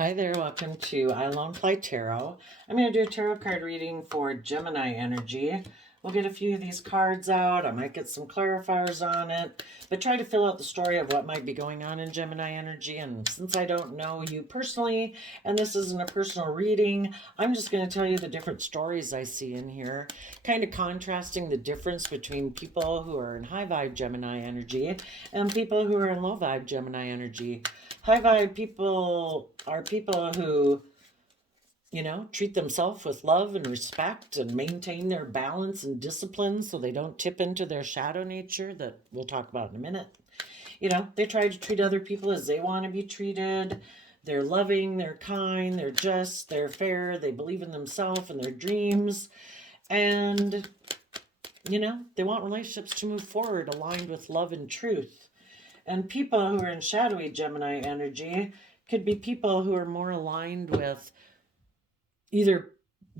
Hi there, welcome to I Alone Play Tarot. I'm going to do a tarot card reading for Gemini energy. We'll get a few of these cards out. I might get some clarifiers on it, but try to fill out the story of what might be going on in Gemini energy. And since I don't know you personally, and this isn't a personal reading, I'm just going to tell you the different stories I see in here, kind of contrasting the difference between people who are in high vibe Gemini energy and people who are in low vibe Gemini energy. High vibe people are people who, treat themselves with love and respect and maintain their balance and discipline so they don't tip into their shadow nature that we'll talk about in a minute. They try to treat other people as they want to be treated. They're loving, they're kind, they're just, they're fair, they believe in themselves and their dreams. And, they want relationships to move forward aligned with love and truth. And people who are in shadowy Gemini energy could be people who are more aligned with either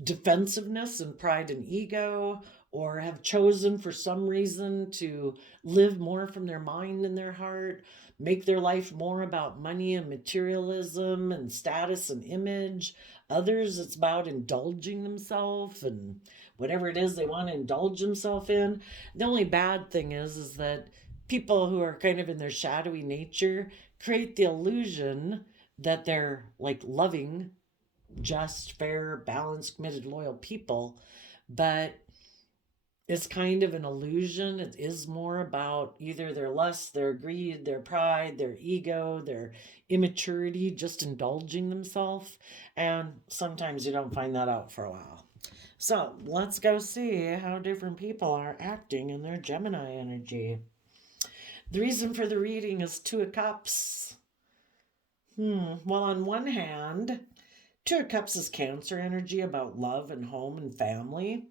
defensiveness and pride and ego, or have chosen for some reason to live more from their mind and their heart, make their life more about money and materialism and status and image. Others, it's about indulging themselves and whatever it is they want to indulge themselves in. The only bad thing is that people who are kind of in their shadowy nature create the illusion that they're like loving, just, fair, balanced, committed, loyal people, but it's kind of an illusion. It is more about either their lust, their greed, their pride, their ego, their immaturity, just indulging themselves. And sometimes you don't find that out for a while. So let's go see how different people are acting in their Gemini energy. The reason for the reading is Two of Cups. Well, on one hand, Two of Cups is Cancer energy, about love and home and family.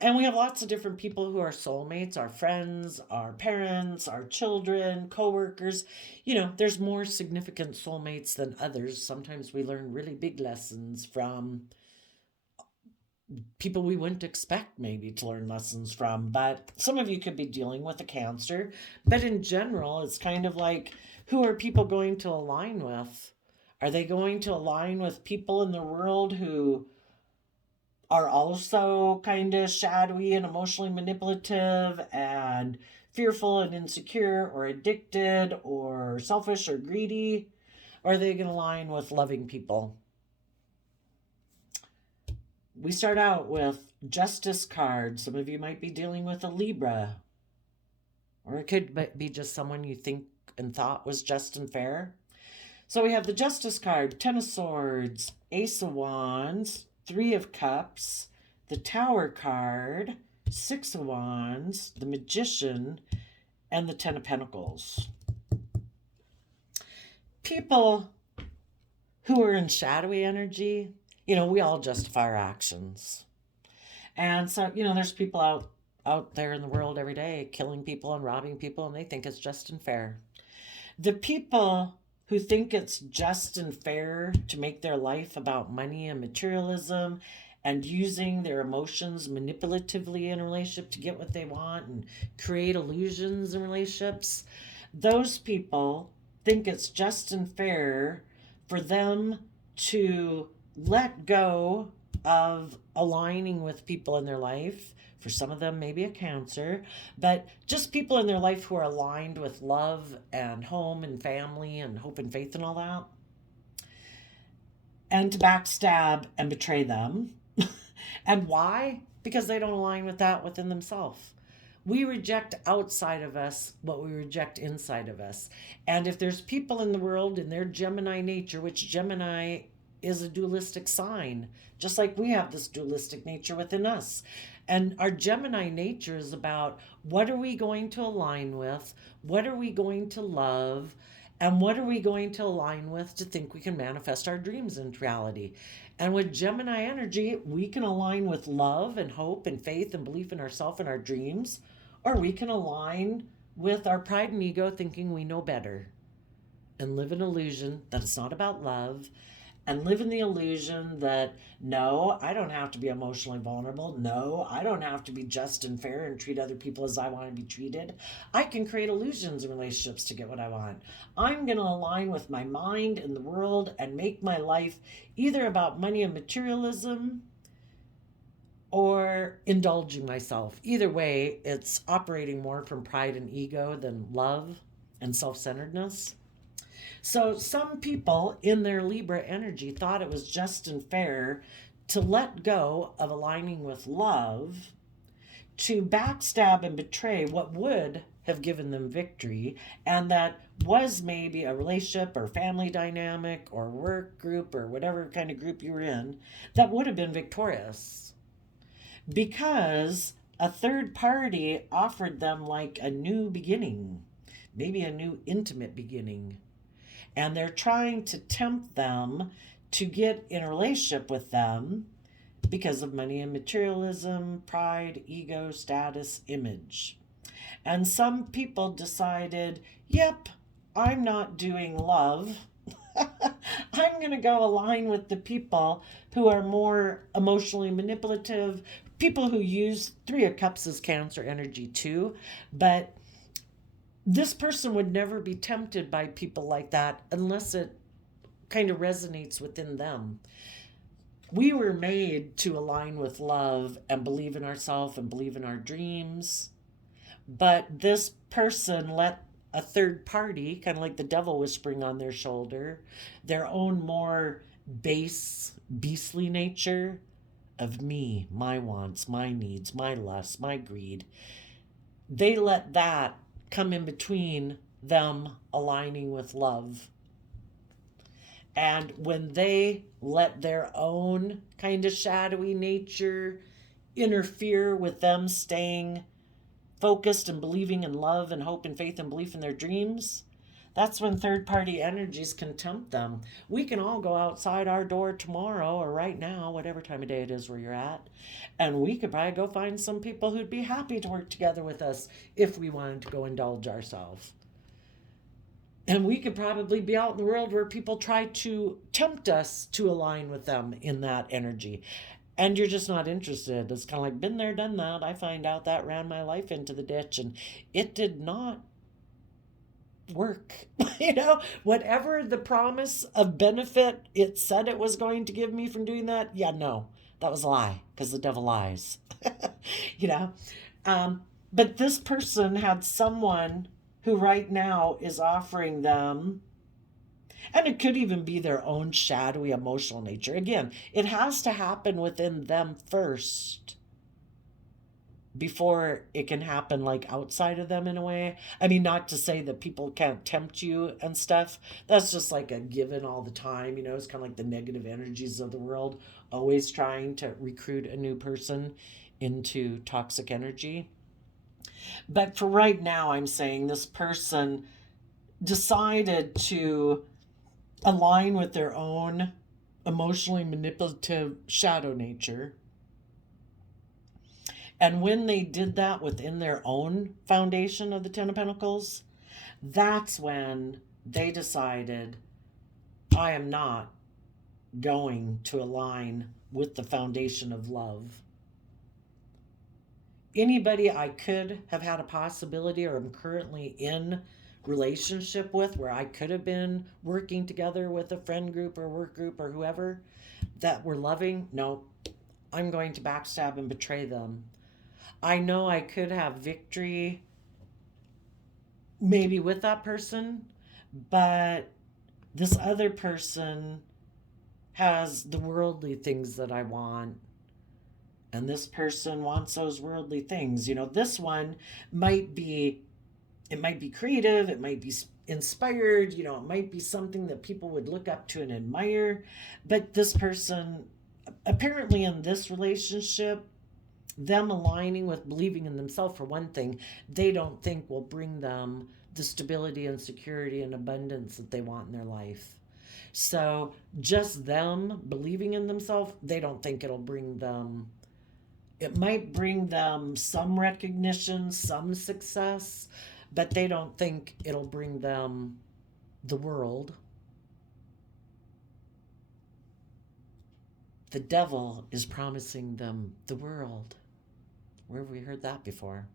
And we have lots of different people who are soulmates, our friends, our parents, our children, coworkers. There's more significant soulmates than others. Sometimes we learn really big lessons from people we wouldn't expect maybe to learn lessons from. But some of you could be dealing with a Cancer. But in general, it's kind of like, who are people going to align with? Are they going to align with people in the world who are also kind of shadowy and emotionally manipulative and fearful and insecure or addicted or selfish or greedy? Or are they going to align with loving people? We start out with Justice card. Some of you might be dealing with a Libra. Or it could be just someone you think and thought was just and fair. So we have the Justice card, Ten of Swords, Ace of Wands, Three of Cups, the Tower card, Six of Wands, the Magician, and the Ten of Pentacles. People who are in shadowy energy, we all justify our actions. And so, there's people out there in the world every day killing people and robbing people, and they think it's just and fair. The people who think it's just and fair to make their life about money and materialism and using their emotions manipulatively in a relationship to get what they want and create illusions in relationships, those people think it's just and fair for them to let go of aligning with people in their life. For some of them, maybe a Cancer, but just people in their life who are aligned with love and home and family and hope and faith and all that. And to backstab and betray them. And why? Because they don't align with that within themselves. We reject outside of us what we reject inside of us. And if there's people in the world in their Gemini nature, which Gemini is a dualistic sign, just like we have this dualistic nature within us. And our Gemini nature is about, what are we going to align with? What are we going to love? And what are we going to align with to think we can manifest our dreams into reality? And with Gemini energy, we can align with love and hope and faith and belief in ourselves and our dreams, or we can align with our pride and ego, thinking we know better and live an illusion that it's not about love. and live in the illusion that no, I don't have to be emotionally vulnerable. No, I don't have to be just and fair and treat other people as I want to be treated. I can create illusions in relationships to get what I want. I'm going to align with my mind and the world and make my life either about money and materialism or indulging myself. Either way, it's operating more from pride and ego than love and self centeredness. So some people in their Libra energy thought it was just and fair to let go of aligning with love, to backstab and betray what would have given them victory, and that was maybe a relationship or family dynamic or work group or whatever kind of group you were in that would have been victorious because a third party offered them like a new beginning, maybe a new intimate beginning. And they're trying to tempt them to get in a relationship with them because of money and materialism, pride, ego, status, image. And some people decided, yep, I'm not doing love. I'm going to go align with the people who are more emotionally manipulative, people who use Three of Cups as Cancer energy too. But this person would never be tempted by people like that unless it kind of resonates within them. We were made to align with love and believe in ourselves and believe in our dreams. But this person let a third party, kind of like the devil whispering on their shoulder, their own more base, beastly nature of me, my wants, my needs, my lusts, my greed, they let that come in between them aligning with love. And when they let their own kind of shadowy nature interfere with them staying focused and believing in love and hope and faith and belief in their dreams, that's when third party energies can tempt them. We can all go outside our door tomorrow or right now, whatever time of day it is where you're at, and we could probably go find some people who'd be happy to work together with us if we wanted to go indulge ourselves. And we could probably be out in the world where people try to tempt us to align with them in that energy. And you're just not interested. It's kind of like, been there, done that. I find out that ran my life into the ditch and it did not work. Whatever the promise of benefit it said it was going to give me from doing that, yeah, no, that was a lie because the devil lies. you know but this person had someone who right now is offering them, and it could even be their own shadowy emotional nature. Again, it has to happen within them first before it can happen like outside of them in a way. I mean, not to say that people can't tempt you and stuff. That's just like a given all the time. It's kind of like the negative energies of the world always trying to recruit a new person into toxic energy. But for right now, I'm saying this person decided to align with their own emotionally manipulative shadow nature. And when they did that within their own foundation of the Ten of Pentacles, that's when they decided, I am not going to align with the foundation of love. Anybody I could have had a possibility or am currently in relationship with, where I could have been working together with a friend group or work group or whoever that were loving, no, I'm going to backstab and betray them. I know I could have victory maybe with that person, but this other person has the worldly things that I want. And this person wants those worldly things. This one might be creative, it might be inspired, it might be something that people would look up to and admire. But this person, apparently in this relationship, them aligning with believing in themselves, for one thing, they don't think will bring them the stability and security and abundance that they want in their life. So just them believing in themselves, they don't think it'll bring them. It might bring them some recognition, some success, but they don't think it'll bring them the world. the devil is promising them the world. Where have we heard that before?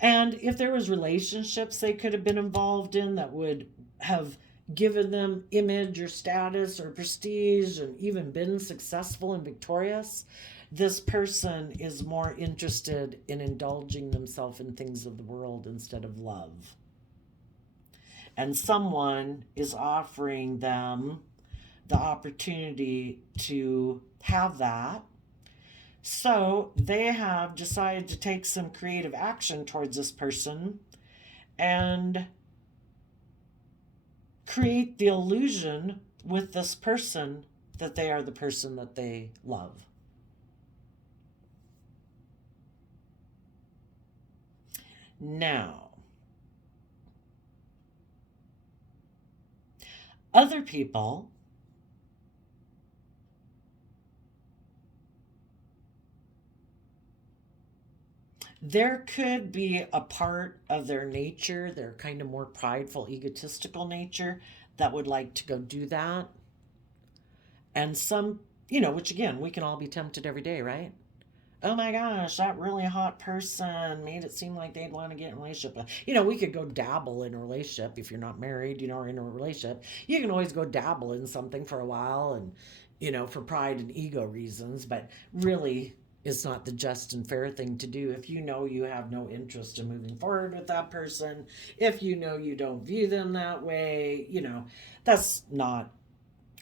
And if there was relationships they could have been involved in that would have given them image or status or prestige and even been successful and victorious, this person is more interested in indulging themselves in things of the world instead of love. And someone is offering them the opportunity to have that. So they have decided to take some creative action towards this person and create the illusion with this person that they are the person that they love. Now, other people there could be a part of their nature, their kind of more prideful, egotistical nature, that would like to go do that. And some, which again, we can all be tempted every day, right? Oh my gosh, that really hot person made it seem like they'd want to get in a relationship. We could go dabble in a relationship if you're not married, or in a relationship. You can always go dabble in something for a while and, for pride and ego reasons, but really it's not the just and fair thing to do if you have no interest in moving forward with that person, if you don't view them that way, that's not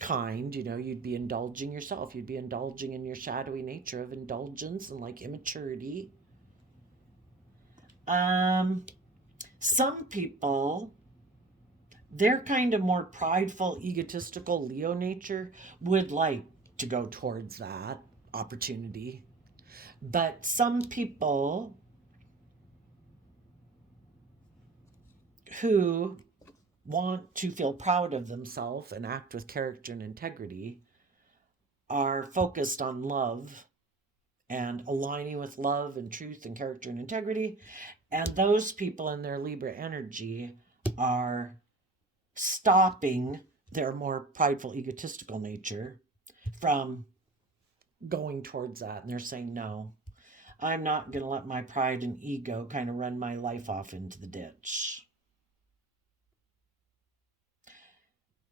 kind. You'd be indulging yourself, you'd be indulging in your shadowy nature of indulgence and like immaturity. Some people, their kind of more prideful, egotistical Leo nature would like to go towards that opportunity. But some people who want to feel proud of themselves and act with character and integrity are focused on love and aligning with love and truth and character and integrity. And those people in their Libra energy are stopping their more prideful, egotistical nature from going towards that. And they're saying, no, I'm not going to let my pride and ego kind of run my life off into the ditch.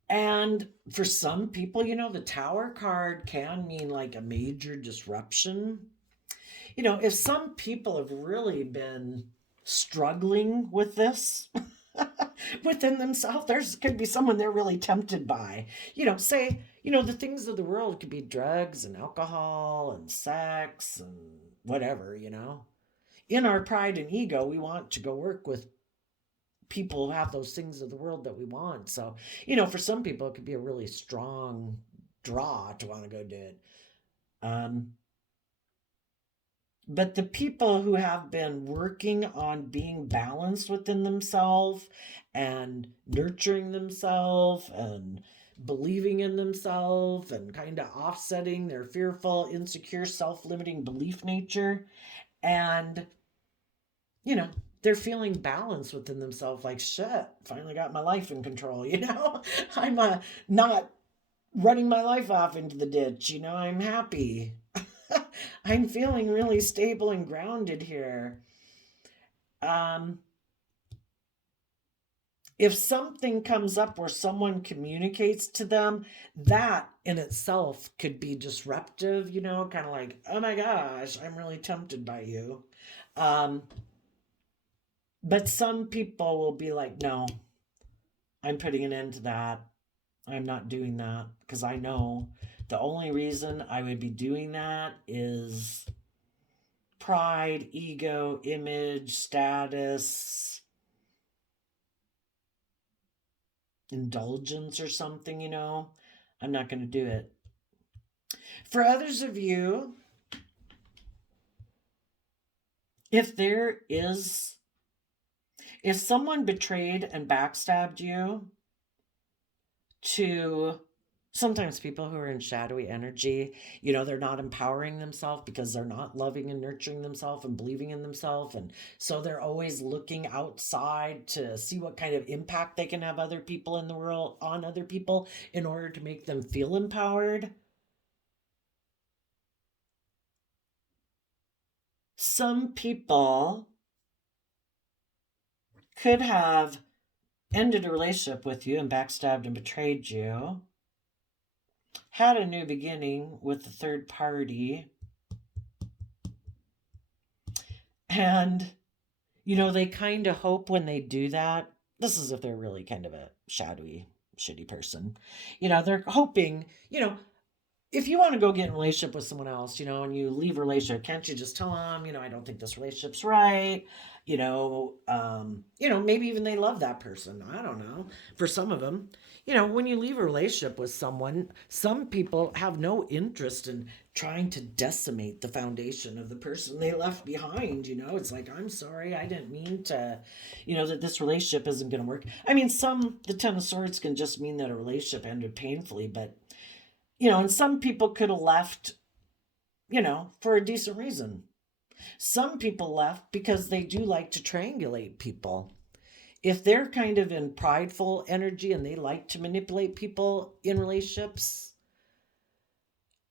And for some people, the Tower card can mean like a major disruption. If some people have really been struggling with this within themselves, there's could be someone they're really tempted by. Say, the things of the world could be drugs and alcohol and sex and whatever, In our pride and ego, we want to go work with people who have those things of the world that we want. So, for some people, it could be a really strong draw to want to go do it. But the people who have been working on being balanced within themselves and nurturing themselves and believing in themselves and kind of offsetting their fearful, insecure, self-limiting belief nature, and they're feeling balanced within themselves, like, shit, finally got my life in control, I'm not running my life off into the ditch, I'm happy. I'm feeling really stable and grounded here. If something comes up where someone communicates to them, that in itself could be disruptive, kind of like, oh my gosh, I'm really tempted by you. But some people will be like, no, I'm putting an end to that. I'm not doing that because I know the only reason I would be doing that is pride, ego, image, status, indulgence or something, I'm not going to do it. For others of you, if someone betrayed and backstabbed you to Sometimes people who are in shadowy energy, they're not empowering themselves because they're not loving and nurturing themselves and believing in themselves. And so they're always looking outside to see what kind of impact they can have other people in the world on other people in order to make them feel empowered. Some people could have ended a relationship with you and backstabbed and betrayed you, had a new beginning with the third party, and they kind of hope when they do that, this is if they're really kind of a shadowy, shitty person, they're hoping, if you want to go get in a relationship with someone else, and you leave a relationship, can't you just tell them, I don't think this relationship's right, maybe even they love that person. I don't know. For some of them, when you leave a relationship with someone, some people have no interest in trying to decimate the foundation of the person they left behind. It's like, I'm sorry, I didn't mean to, that this relationship isn't going to work. I mean, the Ten of Swords can just mean that a relationship ended painfully, but and some people could have left, for a decent reason. Some people left because they do like to triangulate people. If they're kind of in prideful energy and they like to manipulate people in relationships,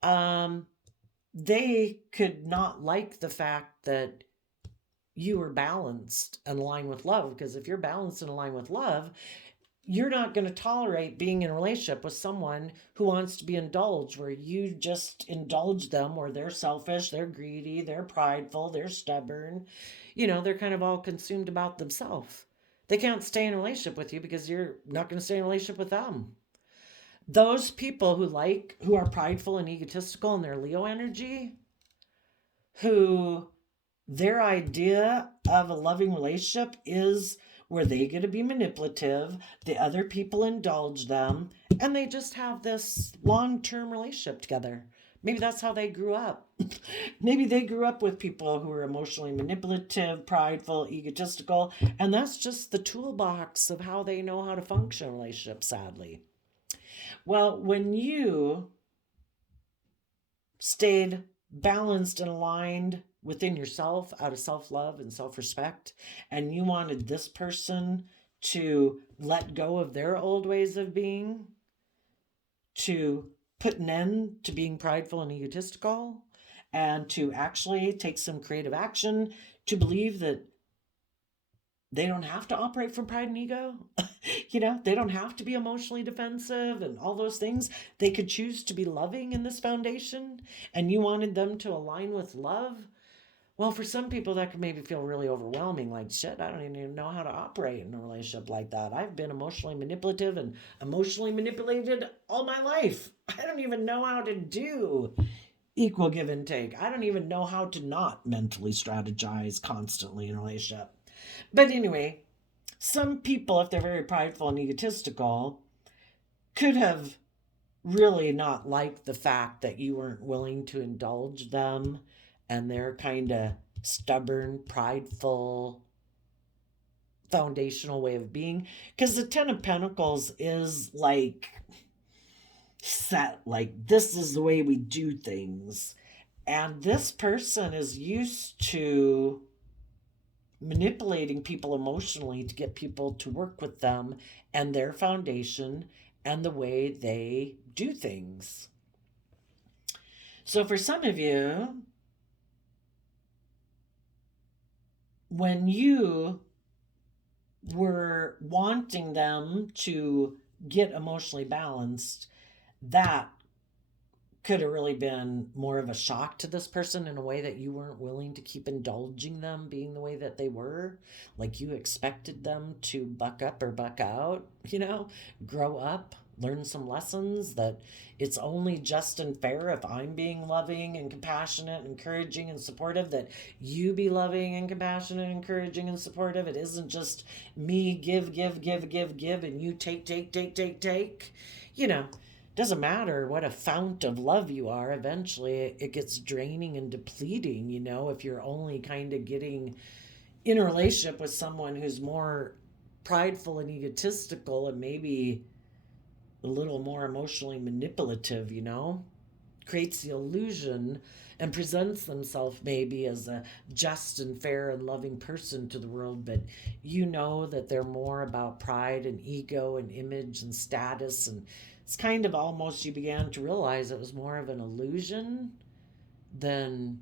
they could not like the fact that you were balanced and aligned with love. Because if you're balanced and aligned with love, you're not going to tolerate being in a relationship with someone who wants to be indulged, where you just indulge them, or they're selfish, they're greedy, they're prideful, they're stubborn. They're kind of all consumed about themselves. They can't stay in a relationship with you because you're not going to stay in a relationship with them. Those people who are prideful and egotistical in their Leo energy, who their idea of a loving relationship is where they get to be manipulative, the other people indulge them, and they just have this long-term relationship together. Maybe that's how they grew up. Maybe they grew up with people who are emotionally manipulative, prideful, egotistical, and that's just the toolbox of how they know how to function in relationships, sadly. Well, when you stayed balanced and aligned within yourself out of self-love and self-respect, and you wanted this person to let go of their old ways of being, to put an end to being prideful and egotistical, and to actually take some creative action, to believe that they don't have to operate from pride and ego. They don't have to be emotionally defensive and all those things. They could choose to be loving in this foundation, and you wanted them to align with love. Well, for some people, that could maybe feel really overwhelming. Like, shit, I don't even know how to operate in a relationship like that. I've been emotionally manipulative and emotionally manipulated all my life. I don't even know how to do equal give and take. I don't even know how to not mentally strategize constantly in a relationship. But anyway, some people, if they're very prideful and egotistical, could have really not liked the fact that you weren't willing to indulge them and their kind of stubborn, prideful, foundational way of being. Because the Ten of Pentacles is like set, like this is the way we do things. And this person is used to manipulating people emotionally to get people to work with them and their foundation and the way they do things. So for some of you, when you were wanting them to get emotionally balanced, that could have really been more of a shock to this person in a way that you weren't willing to keep indulging them being the way that they were. Like you expected them to buck up or buck out, grow up, learn some lessons, that it's only just and fair if I'm being loving and compassionate, encouraging and supportive, that you be loving and compassionate, encouraging and supportive. It isn't just me give, and you take. Doesn't matter what a fount of love you are, eventually it gets draining and depleting, if you're only kind of getting in a relationship with someone who's more prideful and egotistical and maybe a little more emotionally manipulative, creates the illusion and presents themselves maybe as a just and fair and loving person to the world, but you know that they're more about pride and ego and image and status. And it's kind of almost, you began to realize it was more of an illusion than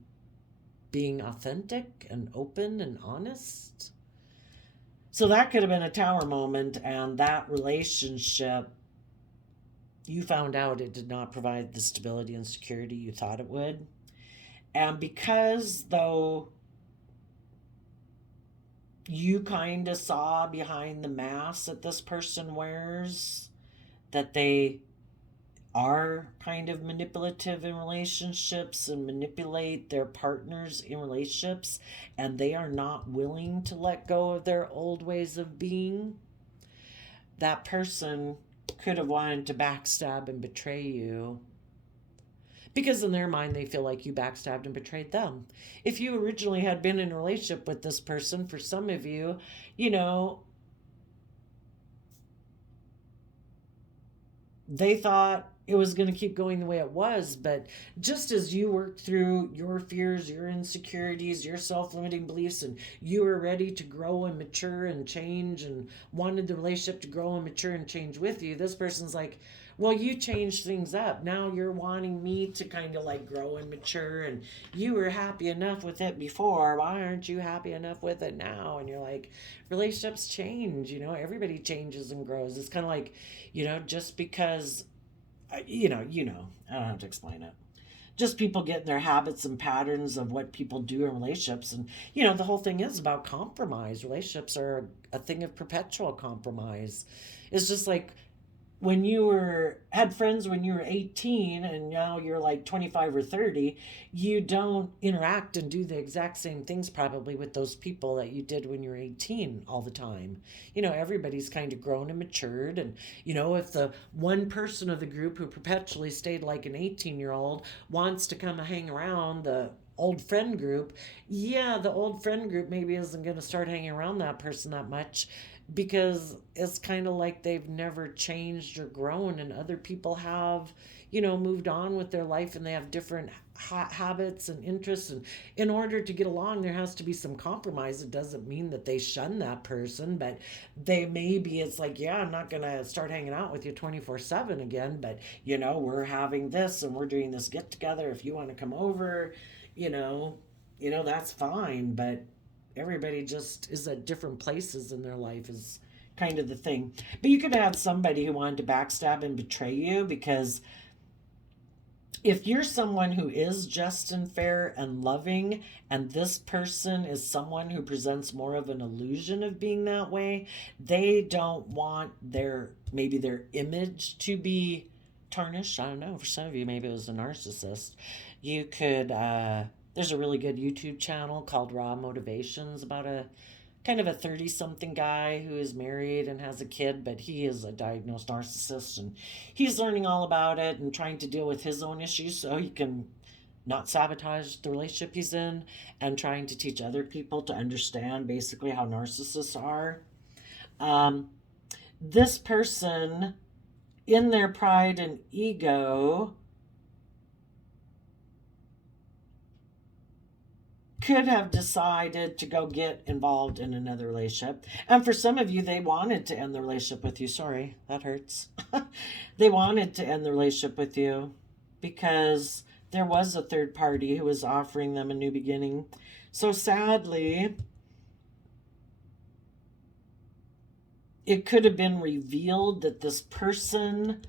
being authentic and open and honest. So that could have been a tower moment, and that relationship, you found out it did not provide the stability and security you thought it would. And because, though, you kind of saw behind the mask that this person wears that they are kind of manipulative in relationships and manipulate their partners in relationships, and they are not willing to let go of their old ways of being, that person could have wanted to backstab and betray you, because in their mind they feel like you backstabbed and betrayed them. If you originally had been in a relationship with this person, for some of you, they thought it was going to keep going the way it was. But just as you worked through your fears, your insecurities, your self-limiting beliefs, and you were ready to grow and mature and change and wanted the relationship to grow and mature and change with you, this person's like, well, you changed things up. Now you're wanting me to kind of like grow and mature, and you were happy enough with it before. Why aren't you happy enough with it now? And you're like, relationships change, everybody changes and grows. It's kind of like, just because, I don't have to explain it. Just people get in their habits and patterns of what people do in relationships. And, the whole thing is about compromise. Relationships are a thing of perpetual compromise. It's just like, when you had friends when you were 18 and now you're like 25 or 30, you don't interact and do the exact same things probably with those people that you did when you were 18 all the time. Everybody's kind of grown and matured. And, if the one person of the group who perpetually stayed like an 18-year-old wants to come and hang around the old friend group, the old friend group maybe isn't going to start hanging around that person that much, because it's kind of like they've never changed or grown, and other people have, moved on with their life, and they have different habits and interests. And in order to get along, there has to be some compromise. It doesn't mean that they shun that person, but it's like, I'm not going to start hanging out with you 24/7 again, but, we're having this and we're doing this get together. If you want to come over, that's fine. But everybody just is at different places in their life is kind of the thing. But you could have somebody who wanted to backstab and betray you, because if you're someone who is just and fair and loving, and this person is someone who presents more of an illusion of being that way, they don't want maybe their image to be tarnished. I don't know, for some of you maybe it was a narcissist. You could there's a really good YouTube channel called Raw Motivations about a kind of a 30-something guy who is married and has a kid, but he is a diagnosed narcissist, and he's learning all about it and trying to deal with his own issues so he can not sabotage the relationship he's in, and trying to teach other people to understand basically how narcissists are. This person, in their pride and ego, could have decided to go get involved in another relationship. And for some of you, they wanted to end the relationship with you. Sorry, that hurts. They wanted to end the relationship with you because there was a third party who was offering them a new beginning. So sadly, it could have been revealed that this person,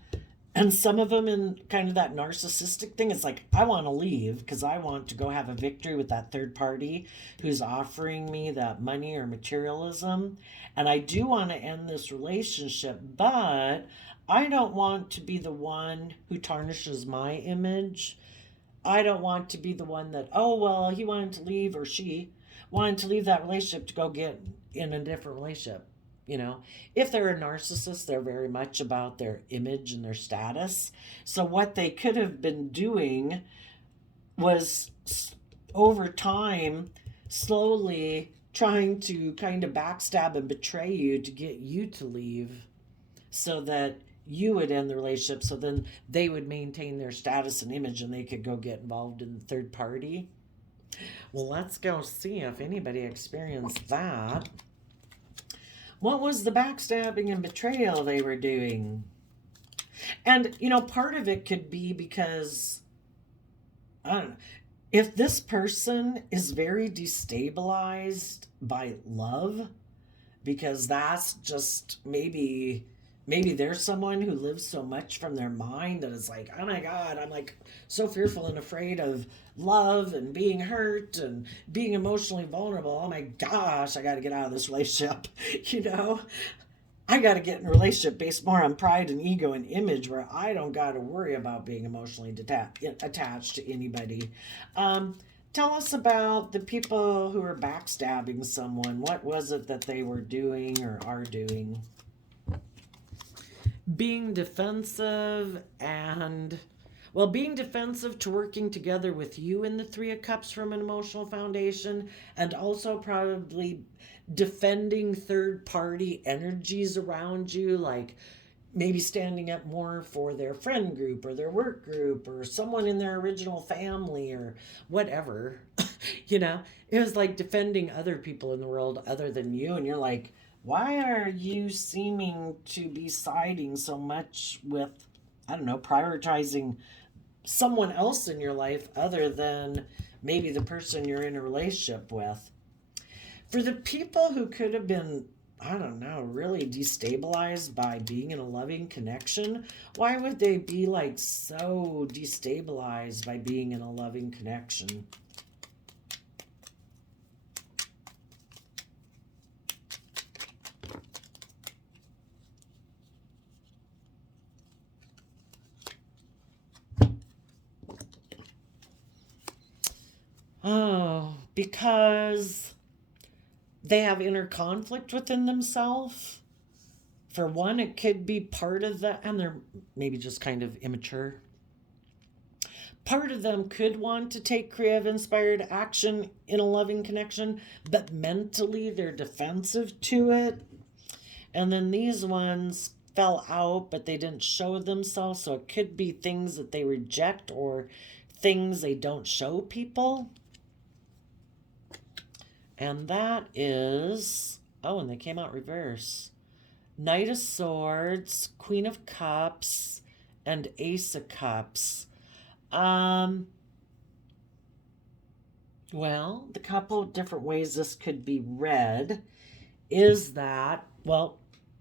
and some of them in kind of that narcissistic thing, it's like, I want to leave because I want to go have a victory with that third party who's offering me that money or materialism. And I do want to end this relationship, but I don't want to be the one who tarnishes my image. I don't want to be the one that, oh, well, he wanted to leave, or she wanted to leave that relationship to go get in a different relationship. If they're a narcissist, they're very much about their image and their status. So what they could have been doing was, over time, slowly trying to kind of backstab and betray you to get you to leave, so that you would end the relationship, so then they would maintain their status and image and they could go get involved in the third party. Well, let's go see if anybody experienced that. What was the backstabbing and betrayal they were doing? And, part of it could be because, I don't know, if this person is very destabilized by love, because that's just maybe there's someone who lives so much from their mind that it's like, oh my God, I'm like so fearful and afraid of love and being hurt and being emotionally vulnerable. Oh my gosh, I got to get out of this relationship. you know, I got to get in a relationship based more on pride and ego and image where I don't got to worry about being emotionally attached to anybody. Tell us about the people who are backstabbing someone. What was it that they were doing or are doing? Being defensive being defensive to working together with you in the Three of Cups from an emotional foundation, and also probably defending third party energies around you, like maybe standing up more for their friend group or their work group or someone in their original family or whatever. It was like defending other people in the world other than you. And you're like, why are you seeming to be siding so much with, I don't know, prioritizing someone else in your life other than maybe the person you're in a relationship with? For the people who could have been, I don't know, really destabilized by being in a loving connection, why would they be like so destabilized by being in a loving connection? Oh, because they have inner conflict within themselves. For one, it could be part of that, and they're maybe just kind of immature. Part of them could want to take creative, inspired action in a loving connection, but mentally they're defensive to it. And then these ones fell out, but they didn't show themselves. So it could be things that they reject or things they don't show people. And that is, oh, and they came out reverse. Knight of Swords, Queen of Cups, and Ace of Cups. Well, the couple of different ways this could be read is that, well,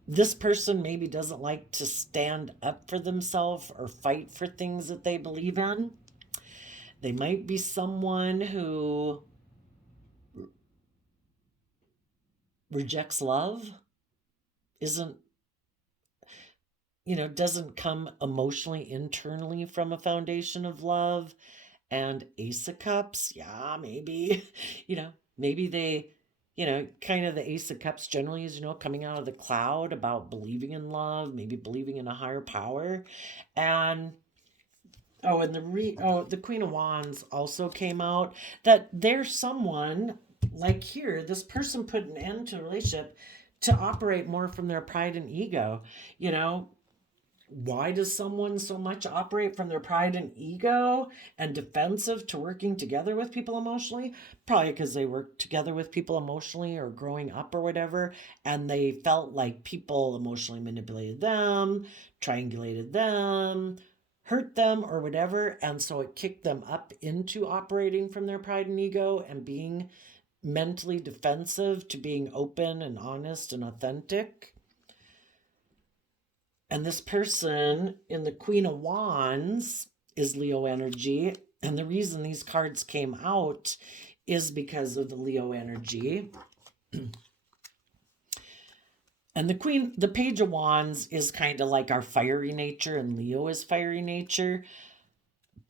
this person maybe doesn't like to stand up for themselves or fight for things that they believe in. They might be someone who rejects love, doesn't come emotionally, internally from a foundation of love. And Ace of Cups, yeah, maybe, maybe they, kind of the Ace of Cups generally is, coming out of the cloud about believing in love, maybe believing in a higher power. And and the Queen of Wands also came out, that there's someone like here, this person put an end to a relationship to operate more from their pride and ego. Why does someone so much operate from their pride and ego and defensive to working together with people emotionally? Probably because they worked together with people emotionally or growing up or whatever, and they felt like people emotionally manipulated them, triangulated them, hurt them, or whatever. And so it kicked them up into operating from their pride and ego and being mentally defensive to being open and honest and authentic. And this person in the Queen of Wands is Leo energy. And the reason these cards came out is because of the Leo energy. And the Page of Wands is kind of like our fiery nature, and Leo is fiery nature.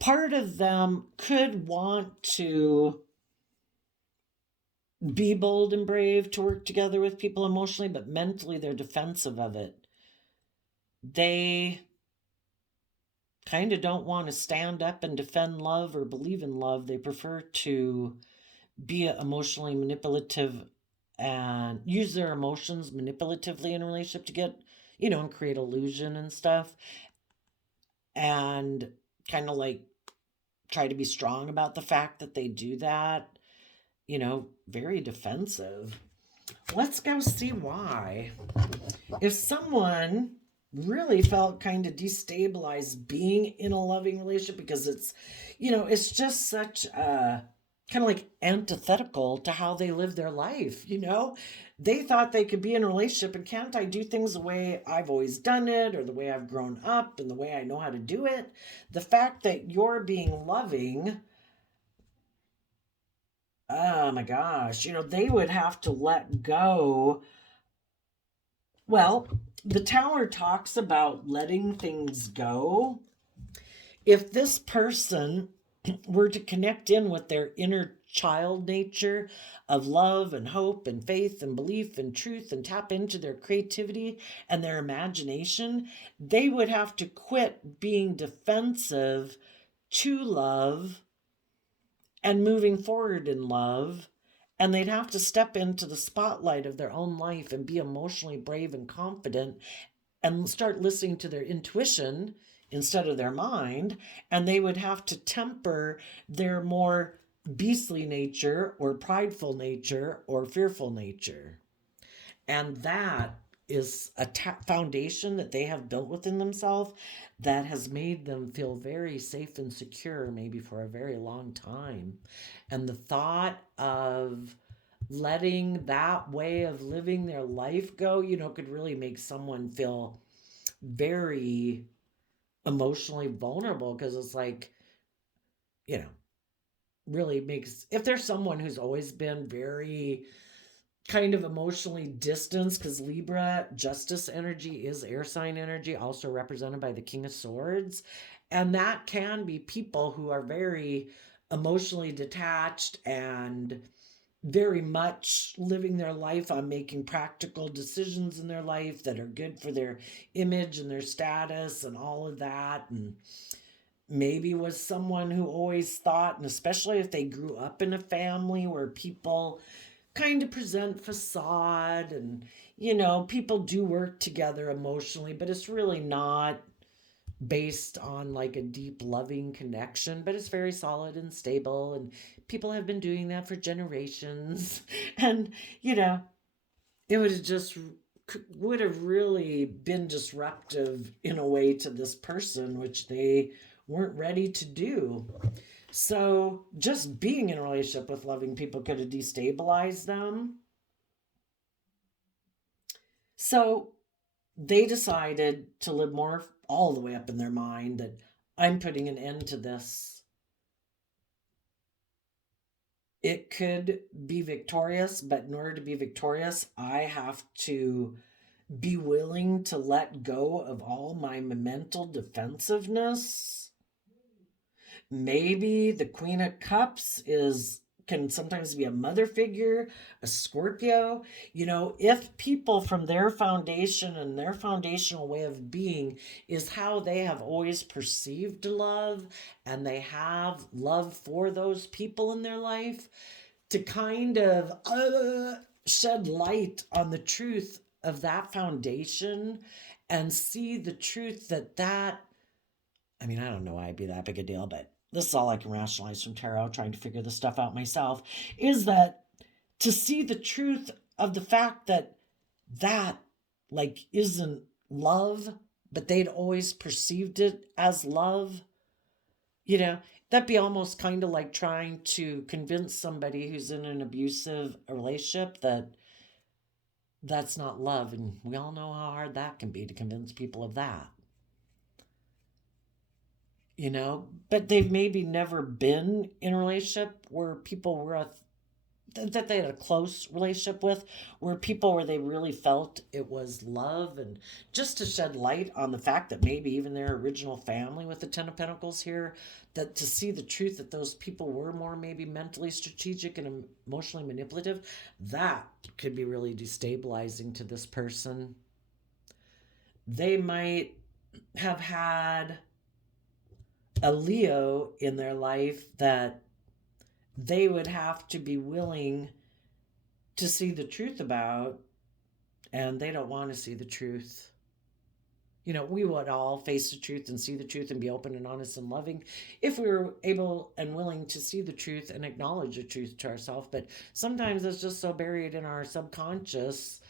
Part of them could want to be bold and brave to work together with people emotionally, but mentally they're defensive of it. They kind of don't want to stand up and defend love or believe in love. They prefer to be emotionally manipulative and use their emotions manipulatively in a relationship to get, and create illusion and stuff, and kind of like try to be strong about the fact that they do that, very defensive. Let's go see why. If someone really felt kind of destabilized being in a loving relationship because it's just such a kind of like antithetical to how they live their life. They thought they could be in a relationship, and can't I do things the way I've always done it, or the way I've grown up and the way I know how to do it? The fact that you're being loving, oh my gosh, they would have to let go. Well, the tower talks about letting things go. If this person were to connect in with their inner child nature of love and hope and faith and belief and truth, and tap into their creativity and their imagination, they would have to quit being defensive to love and moving forward in love. And they'd have to step into the spotlight of their own life and be emotionally brave and confident and start listening to their intuition instead of their mind. And they would have to temper their more beastly nature or prideful nature or fearful nature. And that is a foundation that they have built within themselves that has made them feel very safe and secure, maybe for a very long time. And the thought of letting that way of living their life go, could really make someone feel very emotionally vulnerable, because it's like, really makes, if there's someone who's always been very kind of emotionally distanced, because Libra justice energy is air sign energy, also represented by the King of Swords. And that can be people who are very emotionally detached and very much living their life on making practical decisions in their life that are good for their image and their status and all of that. And maybe was someone who always thought, and especially if they grew up in a family where people kind of present facade and people do work together emotionally, but it's really not based on like a deep loving connection, but it's very solid and stable, and people have been doing that for generations. And it would have really been disruptive in a way to this person, which they weren't ready to do. So just being in a relationship with loving people could have destabilized them. So they decided to live more all the way up in their mind that I'm putting an end to this. It could be victorious, but in order to be victorious, I have to be willing to let go of all my mental defensiveness. Maybe the Queen of Cups can sometimes be a mother figure, a Scorpio. If people from their foundation and their foundational way of being is how they have always perceived love, and they have love for those people in their life, to kind of shed light on the truth of that foundation and see the truth that I mean, I don't know why it'd be that big a deal, but this is all I can rationalize from tarot, trying to figure this stuff out myself, is that to see the truth of the fact that like isn't love, but they'd always perceived it as love. That'd be almost kind of like trying to convince somebody who's in an abusive relationship that that's not love. And we all know how hard that can be to convince people of that. But they've maybe never been in a relationship where people were that they had a close relationship with, where they really felt it was love. And just to shed light on the fact that maybe even their original family with the Ten of Pentacles here, that to see the truth that those people were more maybe mentally strategic and emotionally manipulative, that could be really destabilizing to this person. They might have had a Leo in their life that they would have to be willing to see the truth about, and they don't want to see the truth. we would all face the truth and see the truth and be open and honest and loving if we were able and willing to see the truth and acknowledge the truth to ourselves. But sometimes it's just so buried in our subconscious,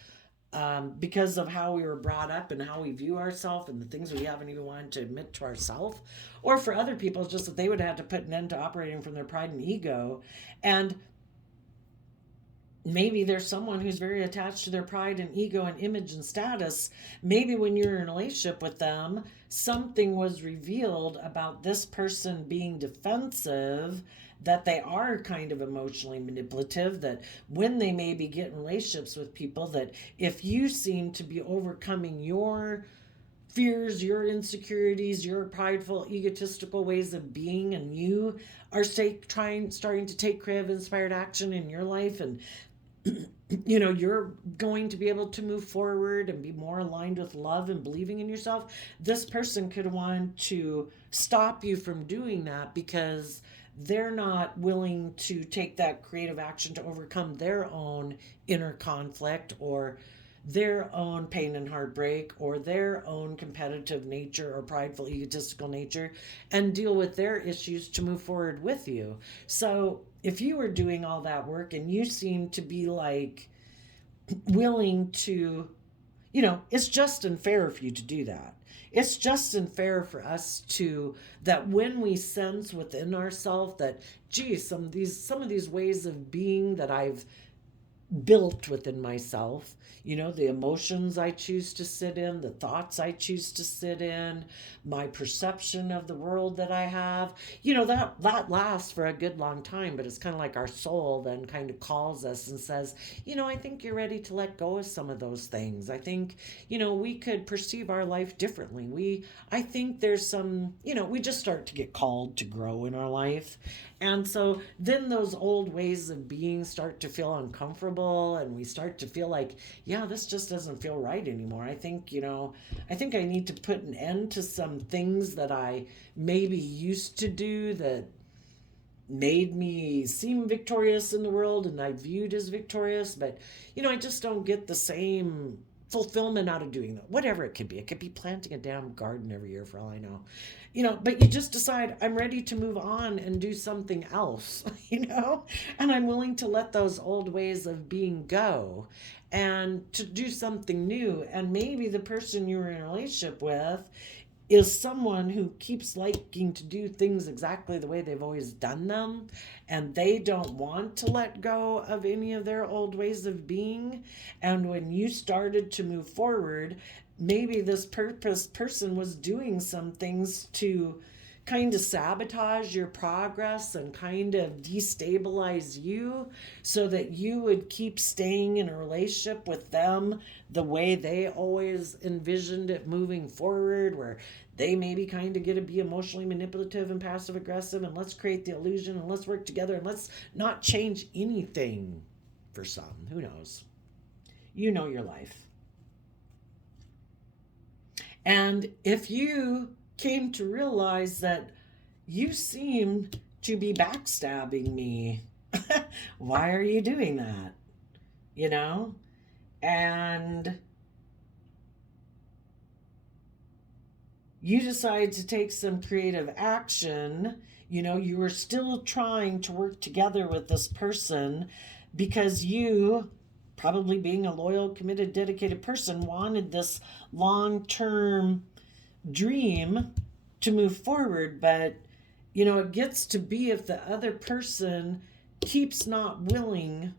because of how we were brought up and how we view ourselves and the things we haven't even wanted to admit to ourselves. Or for other people, it's just that they would have to put an end to operating from their pride and ego. And maybe there's someone who's very attached to their pride and ego and image and status. Maybe when you're in a relationship with them, something was revealed about this person being defensive, that they are kind of emotionally manipulative, that when they maybe get in relationships with people, that if you seem to be overcoming your fears, your insecurities, your prideful, egotistical ways of being, and you are starting to take creative, inspired action in your life, and you're going to be able to move forward and be more aligned with love and believing in yourself. This person could want to stop you from doing that because they're not willing to take that creative action to overcome their own inner conflict, or their own pain and heartbreak, or their own competitive nature or prideful, egotistical nature, and deal with their issues to move forward with you. So if you were doing all that work and you seem to be like willing to, it's just unfair for you to do that. It's just unfair for us to, that when we sense within ourselves that, geez, some of these ways of being that I've built within myself, the emotions I choose to sit in, the thoughts I choose to sit in, my perception of the world that I have, that lasts for a good long time. But it's kind of like our soul then kind of calls us and says, I think you're ready to let go of some of those things. I think, we could perceive our life differently. I think there's some, we just start to get called to grow in our life. And so then those old ways of being start to feel uncomfortable, and we start to feel like, yeah, this just doesn't feel right anymore. I think I need to put an end to some things that I maybe used to do that made me seem victorious in the world and I viewed as victorious, but I just don't get the same fulfillment out of doing that. Whatever it could be. It could be planting a damn garden every year for all I know. But you just decide, I'm ready to move on and do something else, and I'm willing to let those old ways of being go and to do something new. And maybe the person you were in a relationship with is someone who keeps liking to do things exactly the way they've always done them, and they don't want to let go of any of their old ways of being. And when you started to move forward, maybe this person was doing some things to kind of sabotage your progress and kind of destabilize you, so that you would keep staying in a relationship with them the way they always envisioned it moving forward, where they maybe kind of get to be emotionally manipulative and passive aggressive, and let's create the illusion and let's work together and let's not change anything for some. Who knows? You know your life. And if you came to realize that you seem to be backstabbing me, why are you doing that? And you decide to take some creative action. You were still trying to work together with this person because you, probably being a loyal, committed, dedicated person, wanted this long-term dream to move forward. But it gets to be, if the other person keeps not willing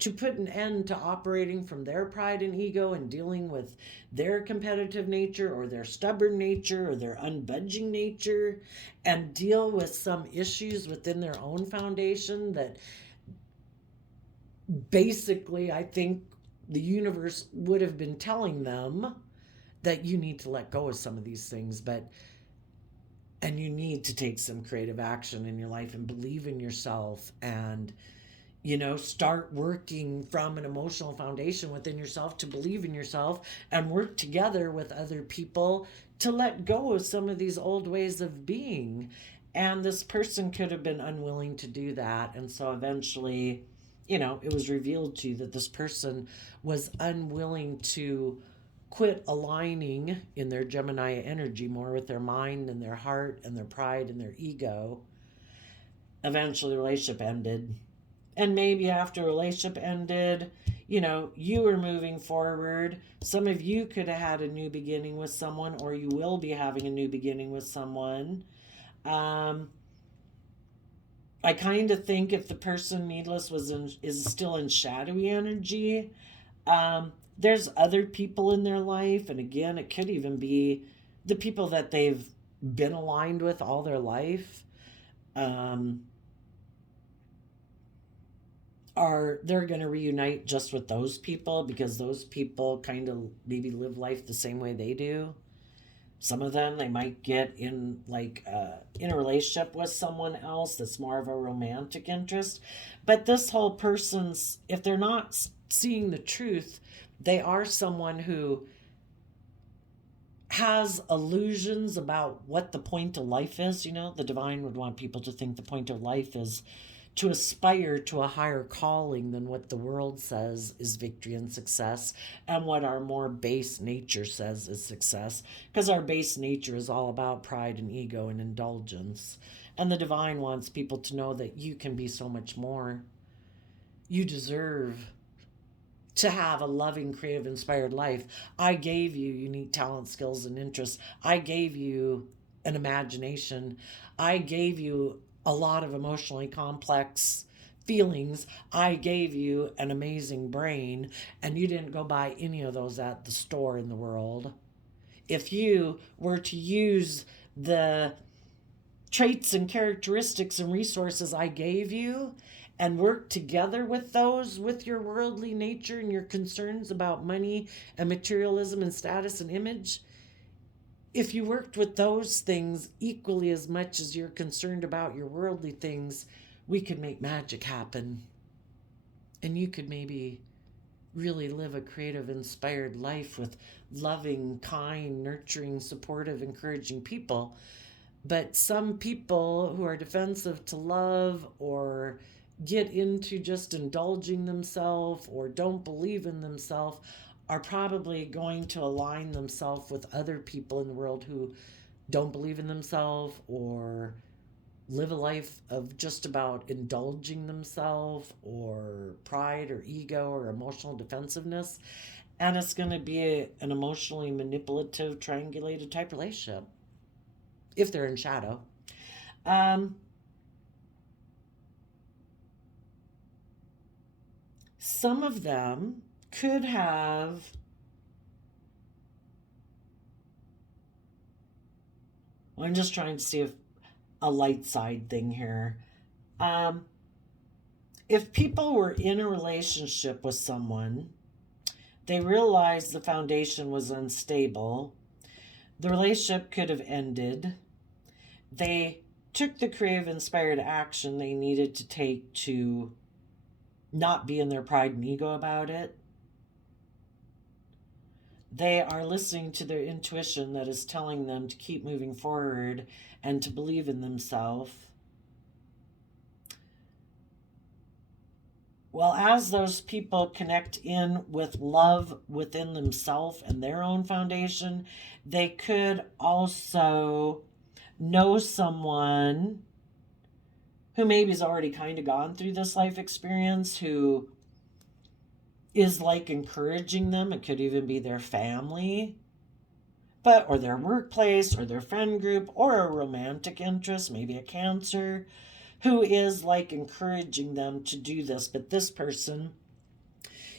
to put an end to operating from their pride and ego and dealing with their competitive nature or their stubborn nature or their unbudging nature, and deal with some issues within their own foundation, that basically I think the universe would have been telling them that you need to let go of some of these things, and you need to take some creative action in your life and believe in yourself, and start working from an emotional foundation within yourself to believe in yourself, and work together with other people to let go of some of these old ways of being. And this person could have been unwilling to do that. And so eventually, it was revealed to you that this person was unwilling to quit aligning in their Gemini energy more with their mind and their heart and their pride and their ego, eventually the relationship ended. And maybe after a relationship ended, you were moving forward. Some of you could have had a new beginning with someone, or you will be having a new beginning with someone. I kind of think if the person needless is still in shadowy energy, there's other people in their life, and again, it could even be the people that they've been aligned with all their life. They're going to reunite just with those people because those people kind of maybe live life the same way they do. Some of them, they might get in in a relationship with someone else that's more of a romantic interest. But this whole person's, if they're not seeing the truth, they are someone who has illusions about what the point of life is. The divine would want people to think the point of life is to aspire to a higher calling than what the world says is victory and success, and what our more base nature says is success, because our base nature is all about pride and ego and indulgence. And the divine wants people to know that you can be so much more. You deserve to have a loving, creative, inspired life. I gave you unique talent, skills, and interests. I gave you an imagination. I gave you a lot of emotionally complex feelings. I gave you an amazing brain, and you didn't go buy any of those at the store in the world. If you were to use the traits and characteristics and resources I gave you and work together with those, with your worldly nature and your concerns about money and materialism and status and image, if you worked with those things equally as much as you're concerned about your worldly things, we could make magic happen. And you could maybe really live a creative, inspired life with loving, kind, nurturing, supportive, encouraging people. But some people who are defensive to love, or get into just indulging themselves, or don't believe in themselves, are probably going to align themselves with other people in the world who don't believe in themselves or live a life of just about indulging themselves, or pride or ego or emotional defensiveness. And it's going to be an emotionally manipulative, triangulated type relationship if they're in shadow. Some of them could have I'm just trying to see if a light side thing here. If people were in a relationship with someone, they realized the foundation was unstable, the relationship could have ended, they took the creative, inspired action they needed to take to not be in their pride and ego about it. They are listening to their intuition that is telling them to keep moving forward and to believe in themselves. Well, as those people connect in with love within themselves and their own foundation, they could also know someone who maybe has already kind of gone through this life experience, who is encouraging them. It could even be their family, or their workplace, or their friend group, or a romantic interest, maybe a Cancer, who is encouraging them to do this. But this person,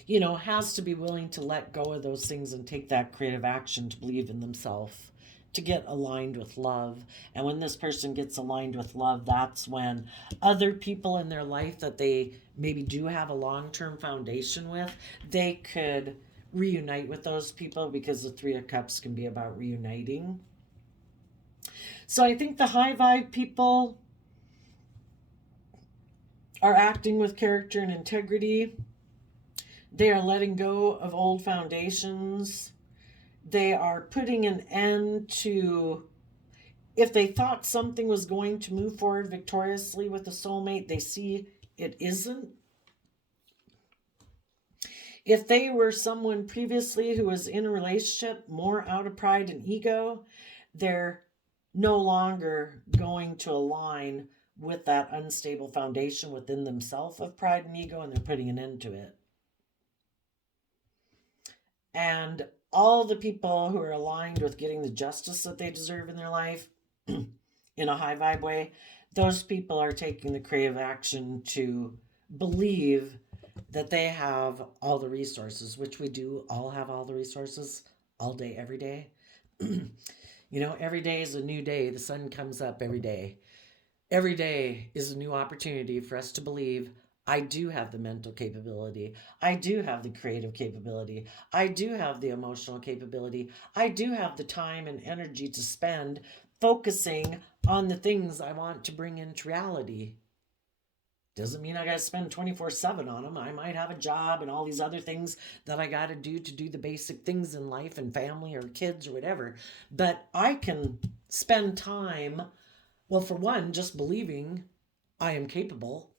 has to be willing to let go of those things and take that creative action to believe in themselves, to get aligned with love. And when this person gets aligned with love, that's when other people in their life that they maybe do have a long-term foundation with, they could reunite with those people, because the Three of Cups can be about reuniting. So I think the high vibe people are acting with character and integrity. They are letting go of old foundations. They are putting an end to, if they thought something was going to move forward victoriously with a soulmate, they see it isn't. If they were someone previously who was in a relationship more out of pride and ego, they're no longer going to align with that unstable foundation within themselves of pride and ego, and they're putting an end to it. And all the people who are aligned with getting the justice that they deserve in their life in a high vibe way, those people are taking the creative action to believe that they have all the resources, which we do all have all the resources all day, every day. You know, every day is a new day. The sun comes up every day. Every day is a new opportunity for us to believe I do have the mental capability. I do have the creative capability. I do have the emotional capability. I do have the time and energy to spend focusing on the things I want to bring into reality. Doesn't mean I got to spend 24/7 on them. I might have a job and all these other things that I got to do the basic things in life and family or kids or whatever. But I can spend time, well, for one, just believing I am capable.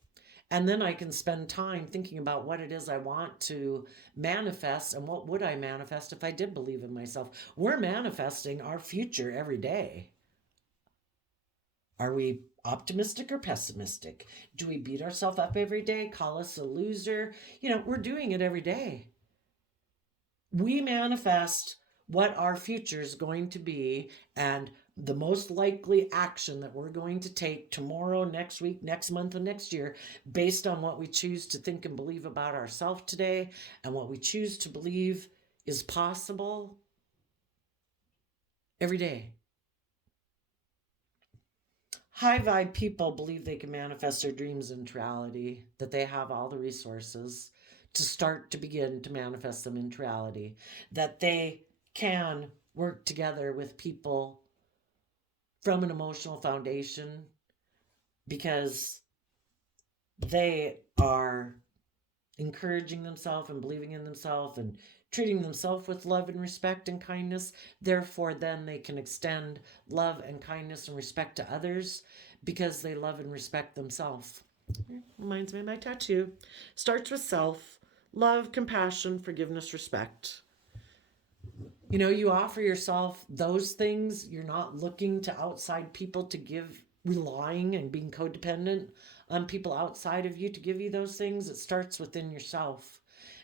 And then I can spend time thinking about what it is I want to manifest and what would I manifest if I did believe in myself. We're manifesting our future every day. Are we optimistic or pessimistic? Do we beat ourselves up every day, call us a loser? You know, we're doing it every day. We manifest what our future is going to be, and the most likely action that we're going to take tomorrow, next week, next month, and next year, based on what we choose to think and believe about ourselves today and what we choose to believe is possible every day. High vibe people believe they can manifest their dreams into reality, that they have all the resources to start to begin to manifest them into reality, that they can work together with people from an emotional foundation because they are encouraging themselves and believing in themselves and treating themselves with love and respect and kindness. Therefore, then they can extend love and kindness and respect to others because they love and respect themselves. Reminds me of my tattoo. Starts with self, love, compassion, forgiveness, respect. You know, you offer yourself those things. You're not looking to outside people to give, relying and being codependent on people outside of you to give you those things. It starts within yourself.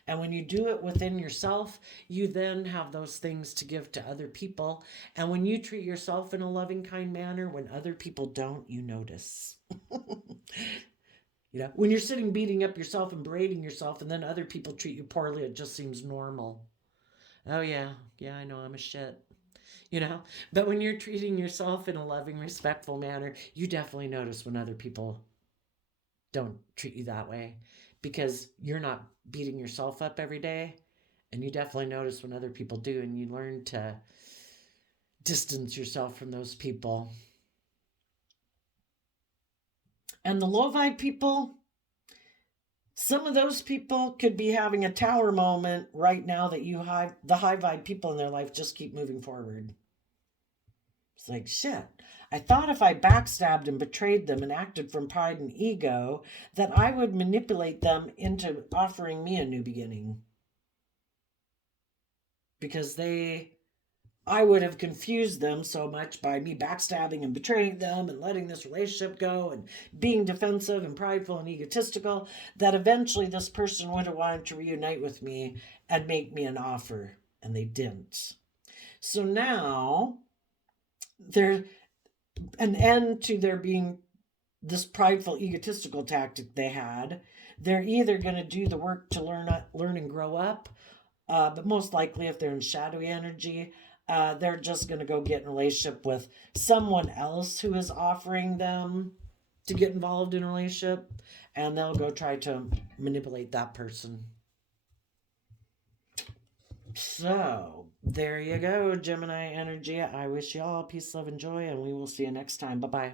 And when you do it within yourself, you then have those things to give to other people. And when you treat yourself in a loving, kind manner, when other people don't, you notice. You know, when you're sitting beating up yourself and berating yourself, and then other people treat you poorly, it just seems normal. Oh, yeah, I know I'm a shit. You know, but when you're treating yourself in a loving, respectful manner, you definitely notice when other people don't treat you that way because you're not beating yourself up every day. And you definitely notice when other people do, and you learn to distance yourself from those people. And the low vibe people, some of those people could be having a tower moment right now that the high vibe people in their life just keep moving forward. It's like, shit. I thought if I backstabbed and betrayed them and acted from pride and ego, that I would manipulate them into offering me a new beginning. Because I would have confused them so much by me backstabbing and betraying them and letting this relationship go and being defensive and prideful and egotistical that eventually this person would have wanted to reunite with me and make me an offer. And they didn't. So now there's an end to there being this prideful, egotistical tactic they had. They're either going to do the work to learn and grow up, but most likely if they're in shadowy energy, they're just going to go get in a relationship with someone else who is offering them to get involved in a relationship, and they'll go try to manipulate that person. So, there you go, Gemini energy. I wish you all peace, love, and joy, and we will see you next time. Bye-bye.